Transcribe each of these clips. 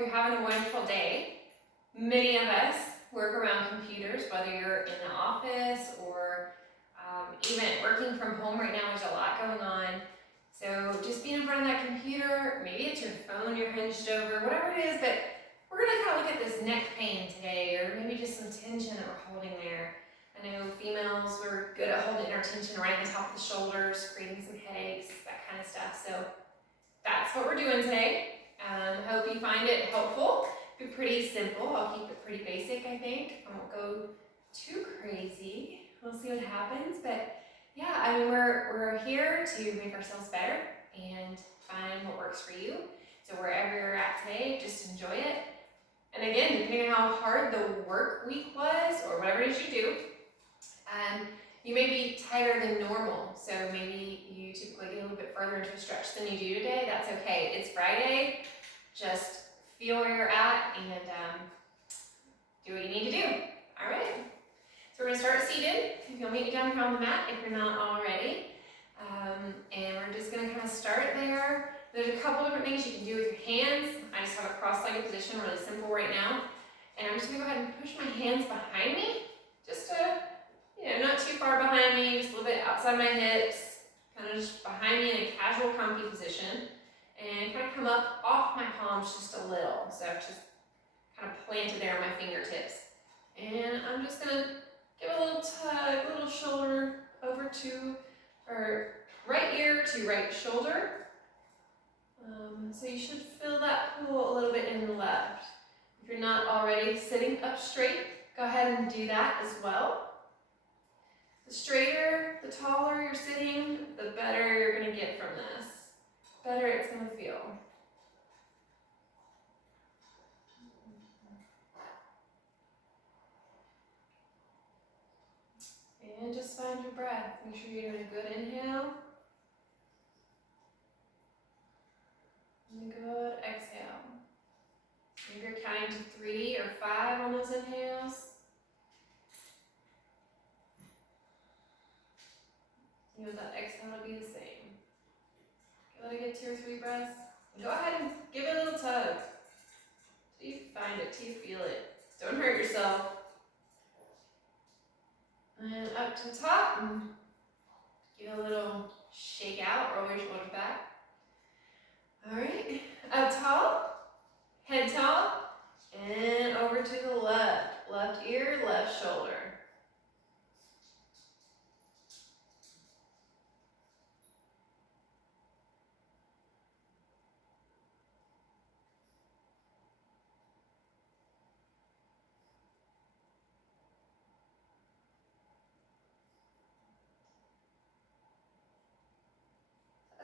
you're having a wonderful day. Many of us work around computers, whether you're in the office or even working from home right now. There's a lot going on. So just being in front of that computer, maybe it's your phone you're hunched over, whatever it is, but we're gonna kind of look at this neck pain today, or maybe just some tension that we're holding there. I know females, we're good at holding our tension right at the top of the shoulders, creating some headaches, that kind of stuff. So that's what we're doing today. Hope you find it helpful. Be pretty simple. I'll keep it pretty basic, I think. I won't go too crazy. We'll see what happens. But yeah, I mean, we're here to make ourselves better and find what works for you. So wherever you're at today, just enjoy it. And again, depending on how hard the work week was or whatever it is you do, you may be tighter than normal, so maybe you typically get a little bit further into a stretch than you do today. That's okay. It's Friday. Just feel where you're at and do what you need to do. All right. So we're going to start seated. If you'll meet me down here on the mat, if you're not already. And we're just going to kind of start there. There's a couple different things you can do with your hands. I just have a cross-legged position, really simple right now. And I'm just going to go ahead and push my hands behind me, just to, not too far behind me, just a little bit outside my hips, kind of just behind me in a casual, comfy position, and kind of come up off my palms just a little. So I've just kind of planted there on my fingertips. And I'm just going to give a little tug, a little shoulder over to, or right ear to right shoulder. So you should feel that pull a little bit in the left. If you're not already sitting up straight, go ahead and do that as well. The straighter, the taller you're sitting, the better you're going to get from this. Better it's going to feel. And just find your breath. Make sure you're doing a good inhale and a good exhale. Maybe you're counting to 3 or 5 on those inhales. With that exhale, it'll be the same. Let it get 2 or 3 breaths. Go ahead and give it a little tug. Till you find it, till you feel it. Don't hurt yourself. And up to the top. And give it a little shake out, roll your shoulders back. All right, up tall, head tall, and over to the left. Left ear, left shoulder.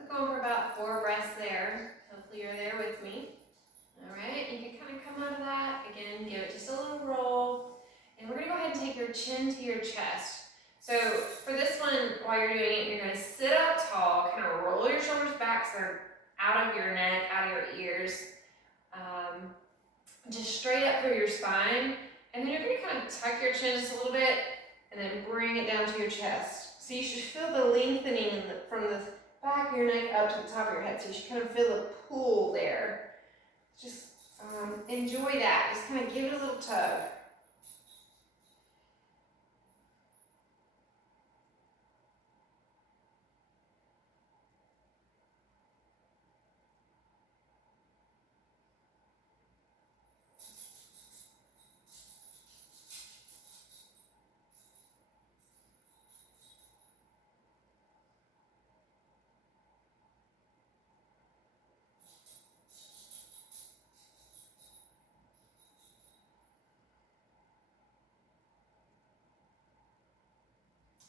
Going for about 4 breaths there. Hopefully you're there with me. All right, you can kind of come out of that. Again, give it just a little roll. And we're gonna go ahead and take your chin to your chest. So for this one, while you're doing it, you're gonna sit up tall, kind of roll your shoulders back so they're out of your neck, out of your ears. Just straight up through your spine. And then you're gonna kind of tuck your chin just a little bit and then bring it down to your chest. So you should feel the lengthening from the back of your neck up to the top of your head. So you should kind of feel the pull there. Just enjoy that. Just kind of give it a little tug.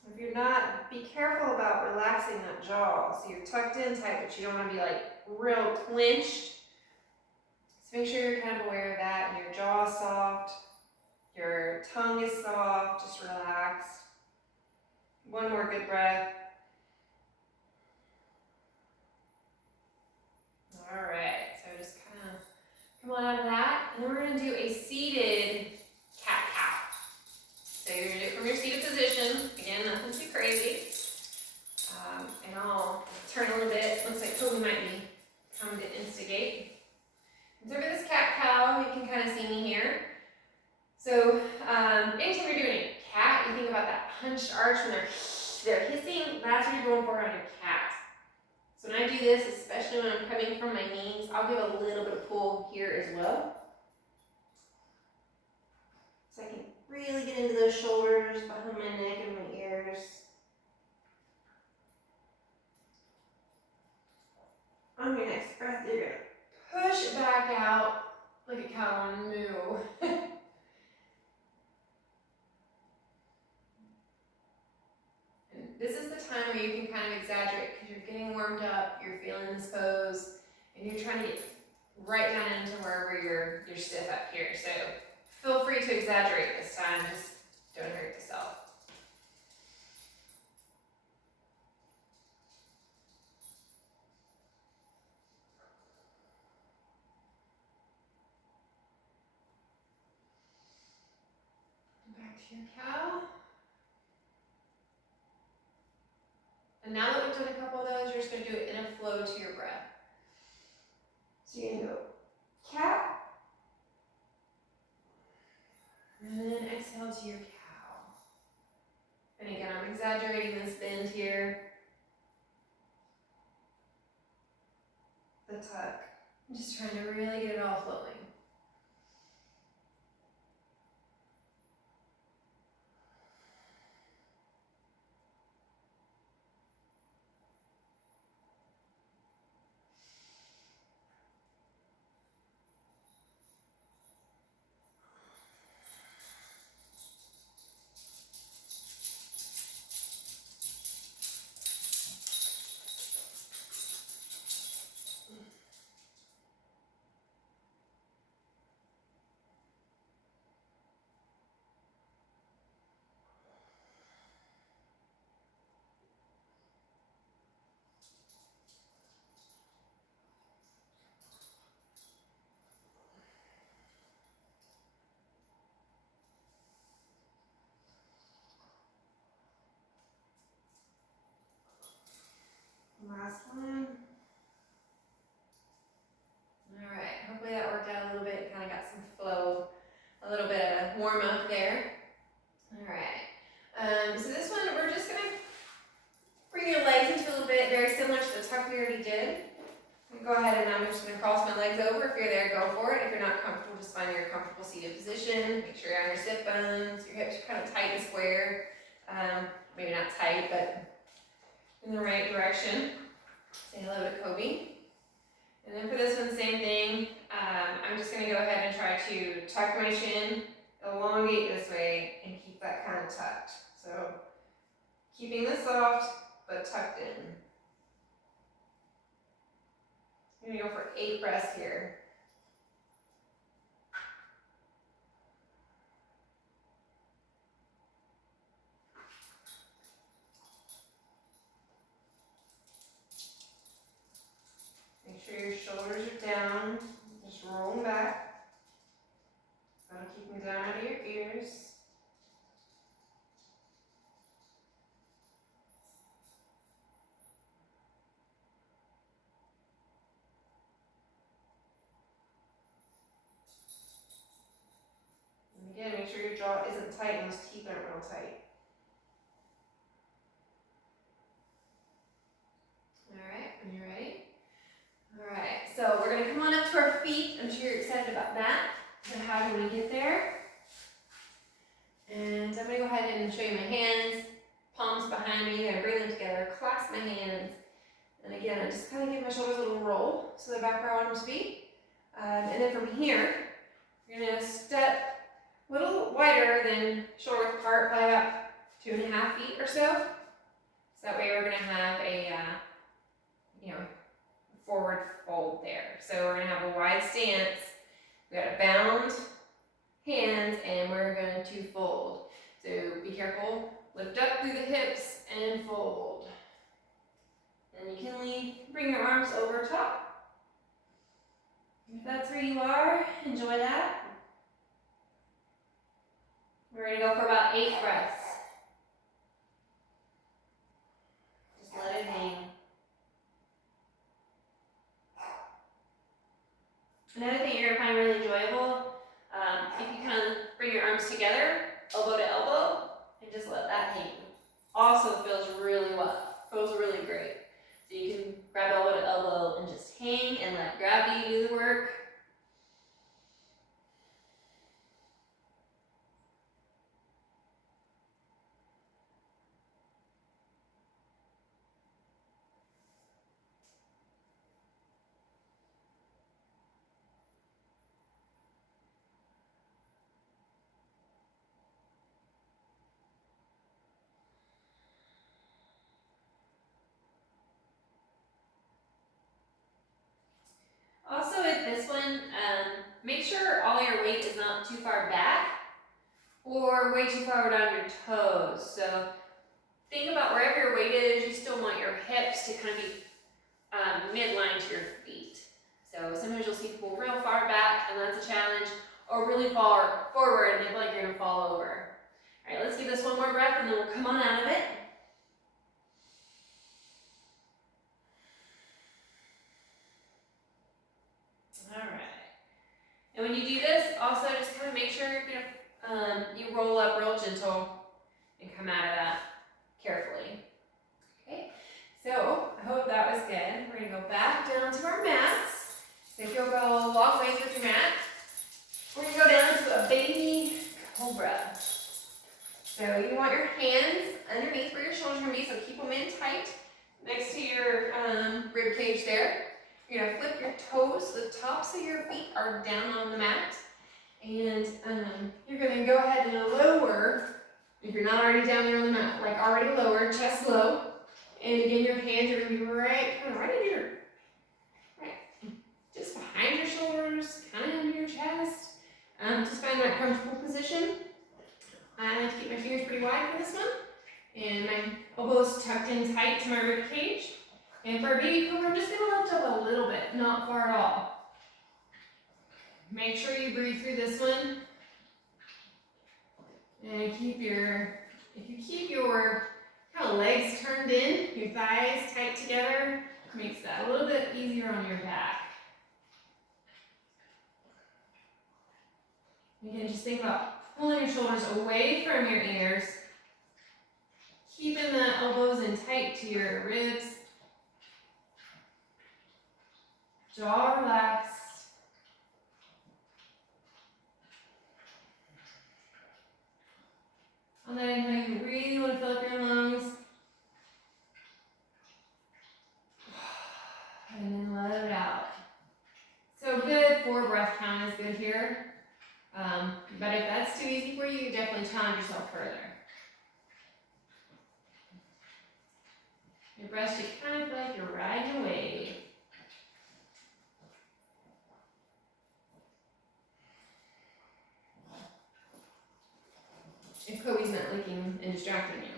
If you're not, be careful about relaxing that jaw. So you're tucked in tight, but you don't want to be like real clenched. So make sure you're kind of aware of that. And your jaw is soft, your tongue is soft, just relaxed. One more good breath. All right, so just kind of come on out of that. And then we're going to do a seated cat-cow. So you're going to do it from your seated position. Again, nothing too crazy. And I'll turn a little bit. Looks like Toby might be coming to instigate. So for this cat-cow, hunched arch when they're hissing, that's what you're going for on your cat. So when I do this, especially when I'm coming from my knees, I'll give a little bit of pull here as well. So I can really get into those shoulders, behind my neck and my ears. On your next breath, you're gonna push it back out like a cow on a moo. And this is the time where you can kind of exaggerate because you're getting warmed up, you're feeling this pose, and you're trying to get right down into wherever you're stiff up here. So feel free to exaggerate this time, just don't hurt yourself. Back to your cow. And now that we've done a couple of those, you're just going to do it in a flow to your breath. So you're going to go cat, and then exhale to your cow. And again, I'm exaggerating this bend here. The tuck. I'm just trying to really get it all flowing. Last one. All right, hopefully that worked out a little bit, kind of got some flow, a little bit of warm up there. All right, so this one, we're just gonna bring your legs into a little bit, very similar to the tuck we already did. Go ahead and I'm just gonna cross my legs over. If you're there, go for it. If you're not comfortable, just find your comfortable seated position. Make sure you're on your sit bones, your hips are kind of tight and square. Maybe not tight, but in the right direction. Say hello to Kobe. And then for this one, same thing. I'm just going to go ahead and try to tuck my chin, elongate this way, and keep that kind of tucked. So keeping this soft, but tucked in. I'm going to go for 8 breaths here. Make sure your shoulders are down, just roll them back. Gotta keep them down out of your ears. And again, make sure your jaw isn't tight and those teeth aren't real tight. Alright, when you're ready. Alright, so we're going to come on up to our feet. I'm sure you're excited about that. So how do we get there? And I'm going to go ahead and show you my hands. Palms behind me. I'm going to bring them together, clasp my hands. And again, I just kind of give my shoulders a little roll so they're back where I want them to be. And then from here, you're going to step a little wider than shoulder width apart, probably about 2.5 feet or so. So that way we're going to have a, forward fold there. So we're going to have a wide stance. We got a bound hands, and we're going to fold. So be careful. Lift up through the hips and fold. And you can bring your arms over top. If that's where you are, enjoy that. We're going to go for about 8 breaths. Just let it hang. Another thing you're going to find really enjoyable, if you kind of bring your arms together, elbow to elbow, and just let that hang. Also feels really well, feels really great. So you can grab elbow to elbow and just hang and let gravity do the work. Also with this one, make sure all your weight is not too far back or way too far down your toes. So think about wherever your weight is, you still want your hips to kind of be midline to your feet. So sometimes you'll see people real far back, and that's a challenge, or really far forward and they feel like you're gonna fall over. All right, let's give this one more breath and then we'll come on out of it. All right. And when you do this, also just kind of make sure you're gonna, you roll up real gentle and come out of that carefully. Okay, so I hope that was good. We're gonna go back down to our mats. So if you'll go long ways with your mat, we're gonna go down to a baby cobra. So you want your hands underneath where your shoulders are gonna be, so keep them in tight next to your rib cage there. You're gonna flip your toes, so the tops of your feet are down on the mat. And you're gonna go ahead and lower, if you're not already down there on the mat, like already lower, chest low. And again, your hands are gonna be right in your, just behind your shoulders, kind of under your chest. Just find that comfortable position. I like to keep my fingers pretty wide for this one. And my elbows tucked in tight to my rib cage. And for a baby cobra, I'm just gonna lift up a little bit, not far at all. Make sure you breathe through this one. And if you keep your kind of legs turned in, your thighs tight together, makes that a little bit easier on your back. Again, just think about pulling your shoulders away from your ears, keeping the elbows in tight to your ribs, jaw relaxed. On that inhale, you really want to fill up your lungs. And then let it out. So good 4 breath count is good here. But if that's too easy for you, you definitely challenge yourself further. Your breath should kind of feel like you're riding a wave. If Kobe's not licking and distracting you.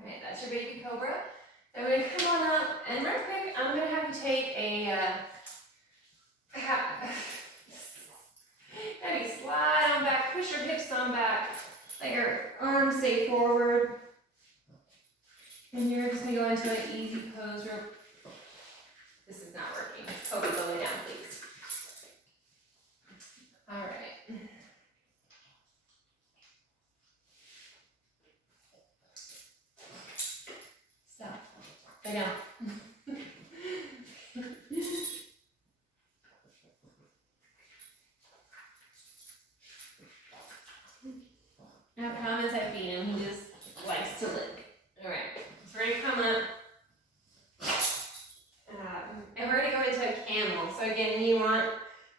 Alright, that's your baby cobra. So I'm going to come on up, and real quick, I'm going to have you take maybe slide on back, push your hips on back, let your arms stay forward. And you're just going to go into an easy pose. This is not working. Kobe, go lay down, please. All right. Stop. Lay down. Now Tom is at him. He just likes to lick. All right. So we're gonna come up. And we're gonna go into a camel. So again, you want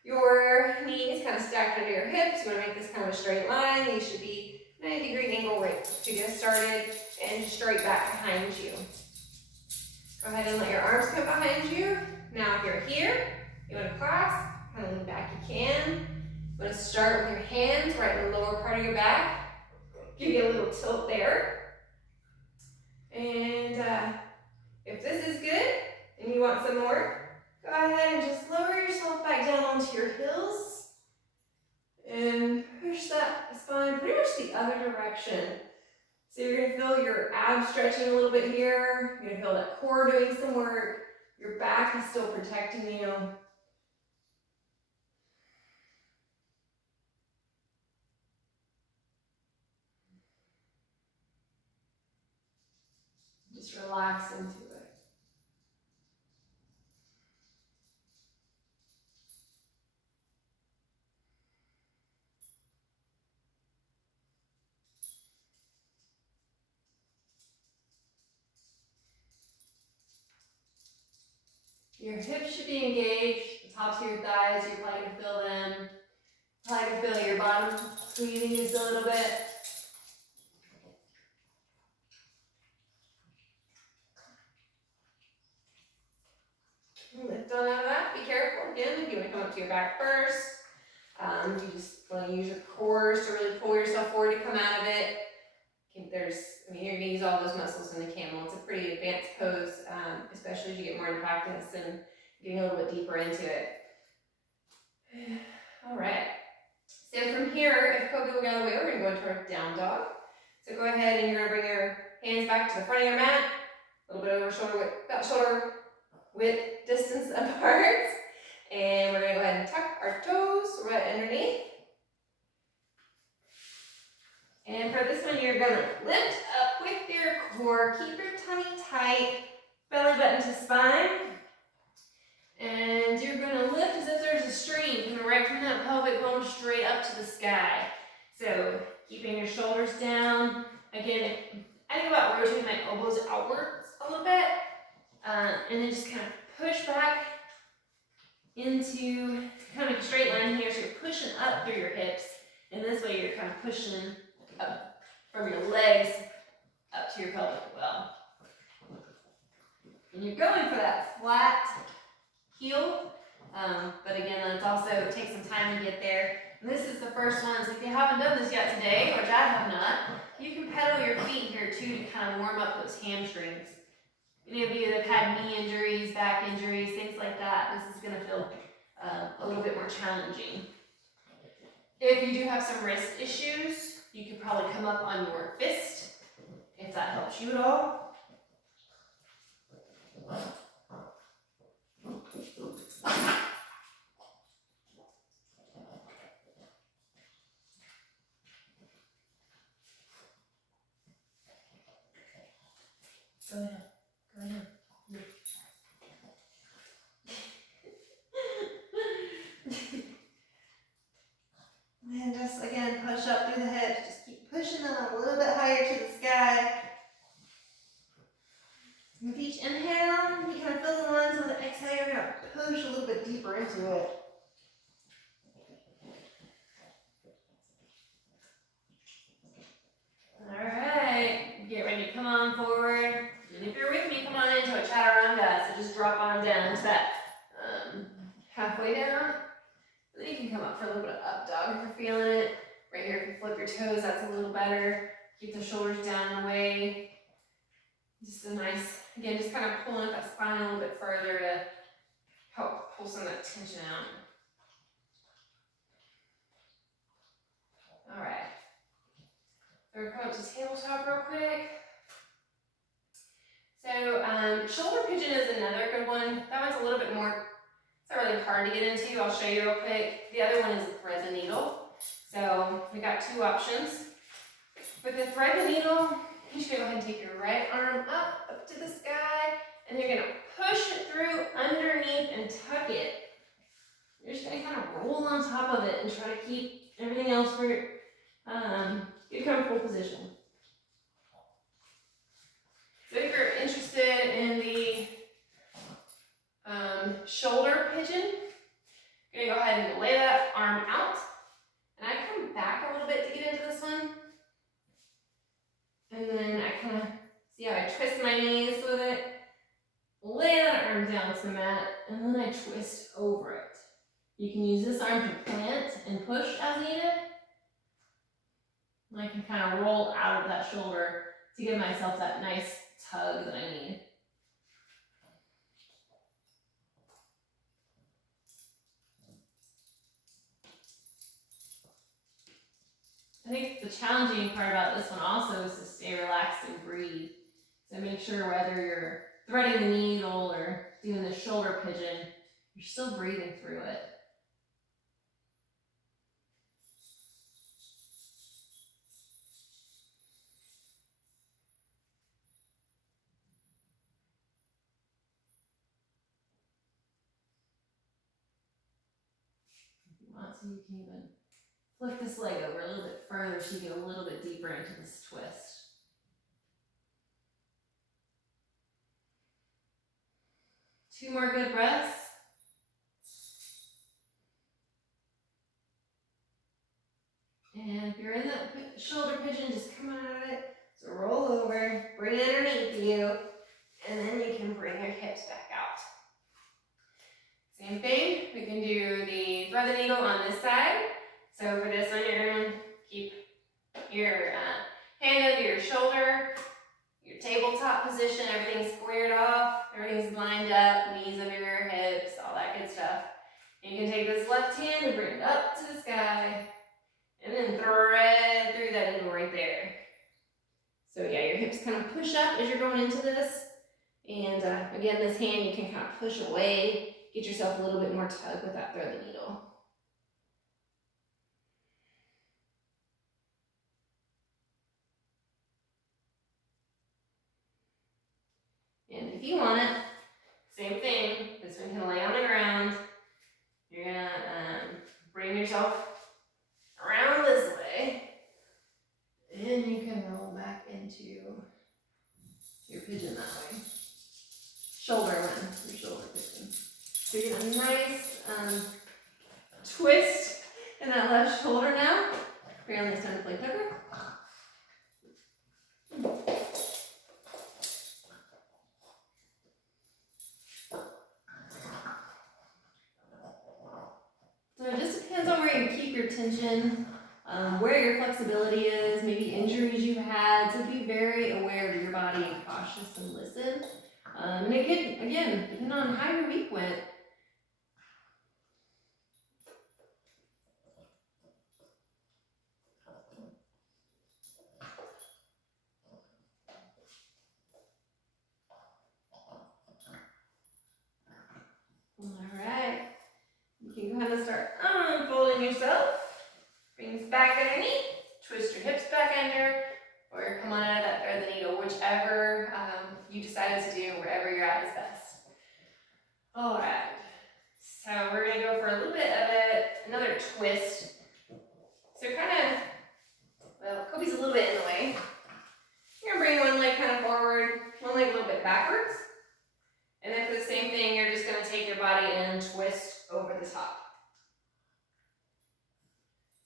your knees kind of stacked under your hips. You want to make this kind of a straight line. You should be 90-degree angle right to get started, and straight back behind you. Go ahead and let your arms come behind you. Now if you're here, you want to clasp, kind of lean back you can. You want to start with your hands right in the lower part of your back. Give you a little tilt there. And if this is good and you want some more, go ahead and just lower yourself back down onto your heels and push that spine pretty much the other direction. So you're going to feel your abs stretching a little bit here. You're going to feel that core doing some work. Your back is still protecting you. Just relax into it. Your hips should be engaged, the tops of your thighs, you're probably gonna feel them. Probably gonna feel your bottom squeezing just a little bit. Lift on out of that. Be careful again if you want to come up to your back first. You just want to use your cores to really pull yourself forward to come out of it. You're gonna use all those muscles in the camel. It's a pretty advanced pose, especially as you get more into practice and getting a little bit deeper into it. All right. So from here, if Kobe will go the other way, we're gonna go into our down dog. So go ahead and you're gonna bring your hands back to the front of your mat, a little bit over shoulder width, about shoulder width distance apart. And we're gonna go ahead and tuck our toes right underneath. And for this one, you're gonna lift up with your core, keep your tummy tight, belly button to spine. And you're gonna lift as if there's a stream coming right from that pelvic bone straight up to the sky. So keeping your shoulders down. Again, I think about rotating my elbows outwards a little bit. And then just kind of push back into kind of a straight line here. So you're pushing up through your hips. And this way you're kind of pushing up from your legs up to your pelvic well. And you're going for that flat heel. But again, let's also take some time to get there. And this is the first one, so if you haven't done this yet today, or I have not, you can pedal your feet here too to kind of warm up those hamstrings. Any of you that have had knee injuries, back injuries, things like that, this is going to feel a little bit more challenging. If you do have some wrist issues, you could probably come up on your fist, if that helps you at all. Go ahead. Go ahead. And just again, push up through the hips. Just keep pushing them a little bit higher to the sky. With each inhale, you kind of fill the lungs. With the exhale, you're going to push a little bit deeper into it. All right, get ready to come on forward. And if you're with me, come on into a chaturanga. So just drop on down to that halfway down. And then you can come up for a little bit of up dog if you're feeling it. Right here, if you flip your toes, that's a little better. Keep the shoulders down and away. Just a nice, again, just kind of pulling up that spine a little bit further to help pull some of that tension out. All right. So we're going up to tabletop real quick. So shoulder pigeon is another good one. That one's a little bit more, it's not really hard to get into. I'll show you real quick. The other one is thread the needle. So we got two options. With the thread the needle, you're just gonna go ahead and take your right arm up to the sky, and you're gonna push it through underneath and tuck it. You're just gonna kind of roll on top of it and try to keep everything else for your comfortable position. So if you're interested in the shoulder pigeon, you're gonna go ahead and lay that arm out. And I come back a little bit to get into this one. And then I kind of, see how I twist my knees with it, lay that arm down to the mat, and then I twist over it. You can use this arm to plant and push as needed. And I can kind of roll out of that shoulder to give myself that nice tug that I need. I think the challenging part about this one also is to stay relaxed and breathe. So make sure whether you're threading the needle or doing the shoulder pigeon, you're still breathing through it. So you can even flip this leg over a little bit further so you get a little bit deeper into this twist. Two more good breaths. And if you're in that shoulder pigeon, just come out of it. So roll over, bring it underneath you, and then you can bring your hips back out. Same thing, we can do the thread the needle on this side. So for this one, you're gonna keep your hand under your shoulder, your tabletop position, everything's squared off, everything's lined up, knees under your hips, all that good stuff. And you can take this left hand and bring it up to the sky, and then thread through that needle right there. So yeah, your hips kind of push up as you're going into this. And again, this hand you can kind of push away, get yourself a little bit more tug with that thread the needle. And if you want it, same thing, this one can lay on the ground. You're gonna bring yourself around this way. And you can roll back into your pigeon that way. Shoulder one, your shoulder pigeon. So you get a nice twist in that left shoulder now. We're gonna time to play tucker. So it just depends on where you keep your tension, where your flexibility is, maybe injuries you've had. So be very aware of your body and cautious and listen. And it could, again, depending on how your week went. Alright, you can kind of start unfolding yourself. Brings back underneath, twist your hips back under, or come on out of that thread the needle, whichever you decided to do, wherever you're at is best. Alright, so we're going to go for a little bit of another twist. So kind of, well, Kobe's a little bit in the way. You're going to bring one leg kind of forward, one leg a little bit backwards. And then for the same thing, you're just going to take your body and twist over the top.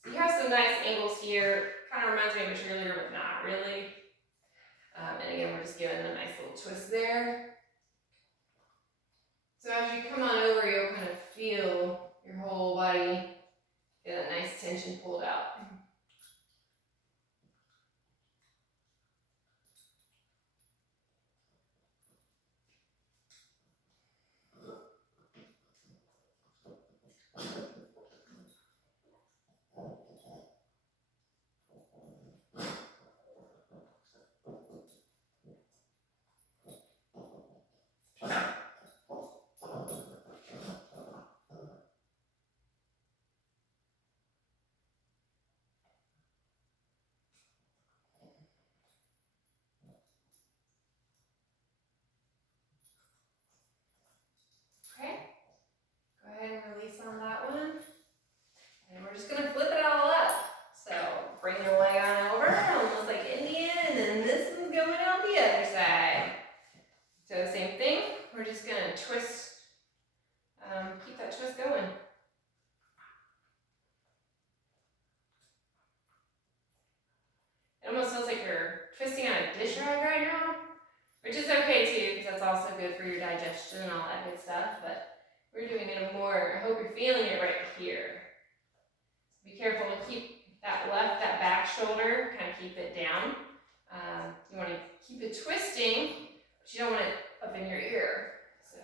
So you have some nice angles here. Kind of reminds me of a cheerleader, but not really. And again, we're just giving a nice little twist there. So as you come on over, you'll kind of feel your whole body get a nice tension pulled out. Okay, go ahead and release on that one. And we're just going to flip it all up. So bring your leg on over, almost like Indian, and then this one's going out the other side. So same thing, we're just going to twist, keep that twist going. It almost feels like you're twisting on a dish rag right now, which is okay too, because that's also good for your digestion and all that good stuff, but we're doing it more, I hope you're feeling it right here. Be careful to keep that back shoulder, kind of keep it down. You want to keep it twisting, but you don't want it up in your ear. So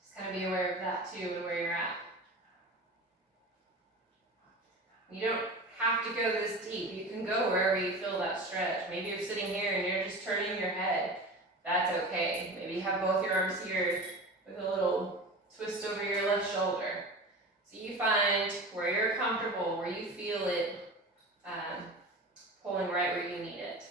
just kind of be aware of that too and where you're at. You don't have to go this deep. You can go wherever you feel that stretch. Maybe you're sitting here and you're just turning your head. That's okay. Maybe you have both your arms here with a little twist over your left shoulder. So you find where you're comfortable, where you feel it pulling right where you need it.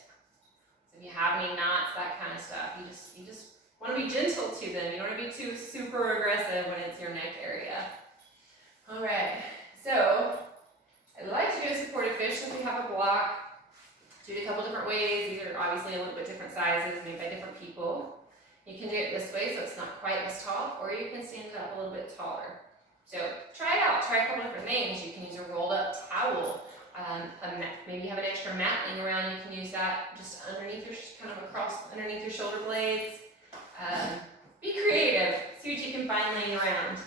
So if you have any knots, that kind of stuff, you just want to be gentle to them. You don't want to be too super aggressive when it's your neck area. All right. Do it a couple different ways. These are obviously a little bit different sizes, made by different people. You can do it this way so it's not quite as tall, or you can stand it up a little bit taller. So try it out, try a couple different things. You can use a rolled up towel. Maybe you have an extra mat laying around, you can use that just underneath your, kind of across underneath your shoulder blades. Be creative, see what you can find laying around.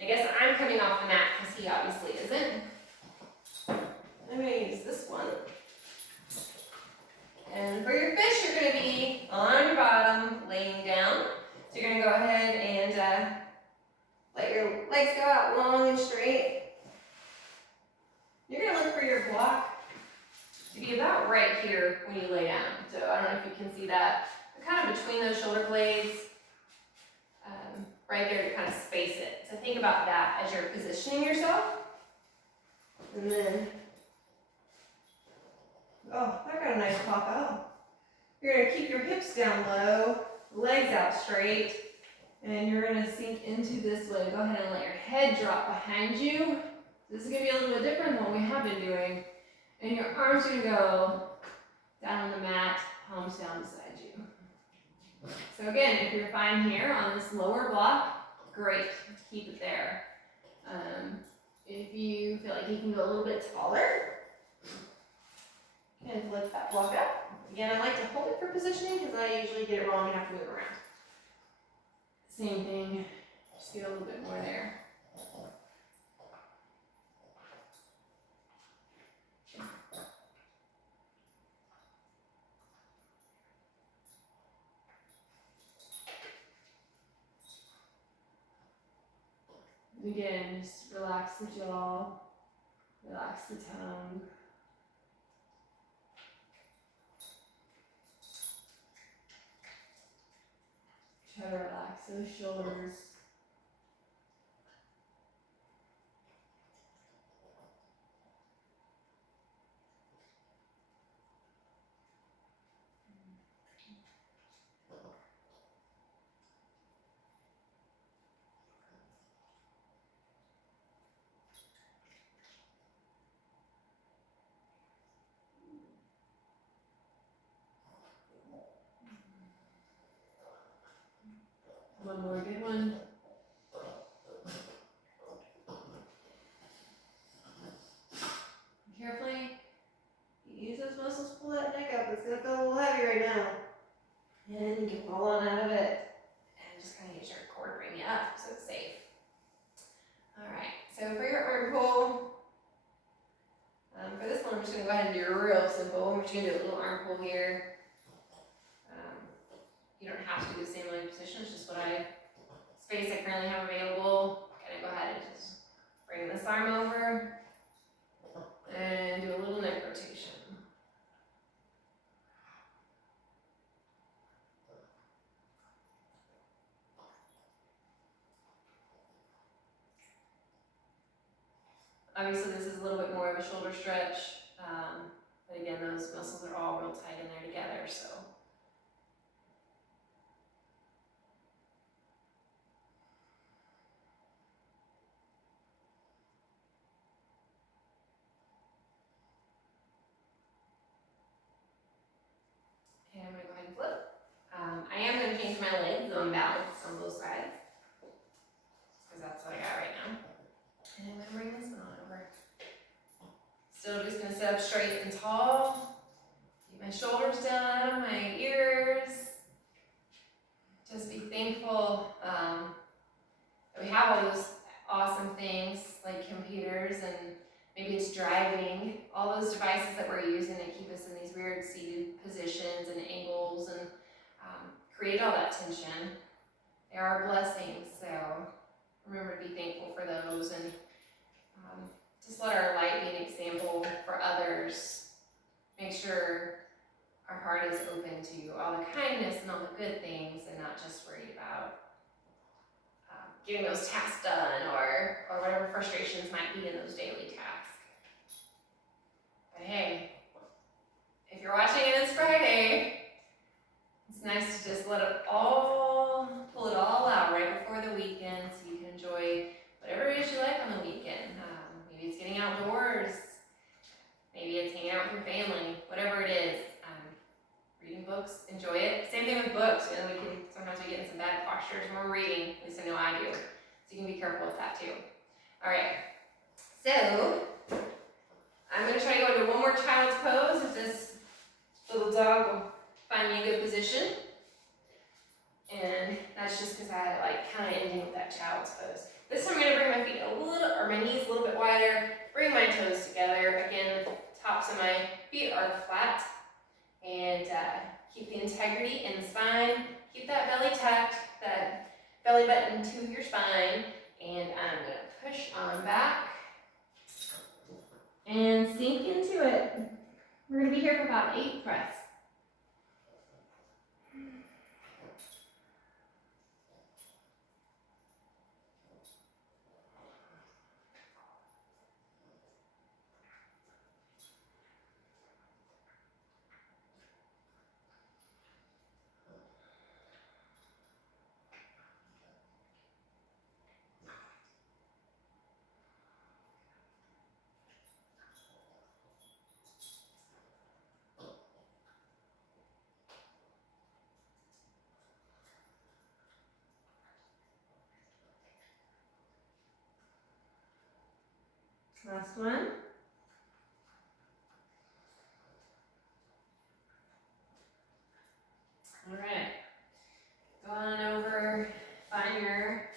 I guess I'm coming off the mat because he obviously isn't. I'm gonna use this one. And for your fish, you're gonna be on your bottom, laying down. So you're gonna go ahead and let your legs go out long and straight. You're gonna look for your block to be about right here when you lay down. So I don't know if you can see that. But kind of between those shoulder blades, right there to kind of space it. So think about that as you're positioning yourself. And then, oh, that got a nice pop out. You're gonna keep your hips down low, legs out straight, and you're gonna sink into this way. Go ahead and let your head drop behind you. This is gonna be a little bit different than what we have been doing. And your arms are gonna go down on the mat, palms down beside you. So again, if you're fine here on this lower block, great, keep it there. If you feel like you can go a little bit taller, and lift that block up. Again, I like to hold it for positioning because I usually get it wrong and have to move it around. Same thing, just get a little bit more there. Again, just relax the jaw, relax the tongue. Try to relax those shoulders. One more good one. Carefully, use those muscles, pull that neck up. It's gonna feel a little heavy right now. And you can fall on out of it. And just kind of use your core to bring you up so it's safe. Alright, so for your arm pull, for this one I'm just gonna go ahead and do a real simple. We're just gonna do a little arm pull here. You don't have to do the same leg position, it's just what space I currently have available. Gonna go ahead and just bring this arm over and do a little neck rotation. Obviously this is a little bit more of a shoulder stretch, but again those muscles are all real tight in there together, so. And I'm gonna go ahead and flip. I am gonna change my legs so I'm balanced on both sides, because that's what I got right now. And I'm gonna bring this one on over. Still just gonna sit up straight and tall. Keep my shoulders down out of my ears. Just be thankful that we have all those awesome things like computers, and maybe it's driving, all those devices that we're using that keep us in these weird seated positions and angles and create all that tension. They are blessings, so remember to be thankful for those, and just let our light be an example for others. Make sure our heart is open to all the kindness and all the good things, and not just worried about getting those tasks done or whatever frustrations might be in those daily tasks. But hey, if you're watching and it's Friday, it's nice to just let it all, pull it all out right before the weekend so you can enjoy whatever it is you like on the weekend. Maybe it's getting outdoors, maybe it's hanging out with your family, whatever it is. All right, so I'm gonna try to go into one more child's pose if this little dog will find me a good position. And that's just because I like kind of ending with that child's pose. This time I'm gonna bring my feet a little, or my knees a little bit wider, bring my toes together. Again, the tops of my feet are flat. And keep the integrity in the spine. Keep that belly tucked, that belly button to your spine. And I'm gonna push on back and sink into it. We're gonna be here for about 8 breaths. Last one. All right. Go on over, find your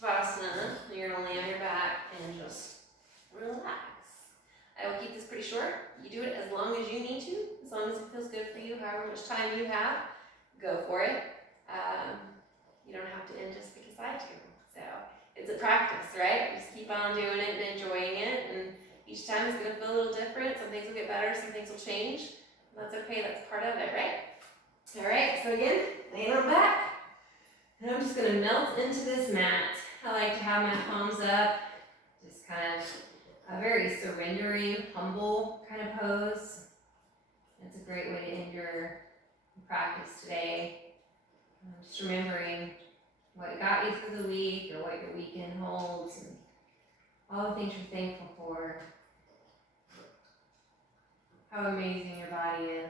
Savasana. You're gonna lay on your back and just relax. I will keep this pretty short. You do it as long as you need to, as long as it feels good for you, however much time you have, go for it. You don't have to end just because I do. So it's a practice, right? Just keep on doing it and enjoying it, and each time it's gonna feel a little different. Some things will get better, some things will change. That's okay, that's part of it, right? All right, so again, laying on back, and I'm just gonna melt into this mat. I like to have my palms up, just kind of a very surrendering, humble kind of pose. It's a great way to end your practice today. Just remembering what got you through the week or what your weekend holds and all the things you're thankful for. How amazing your body is.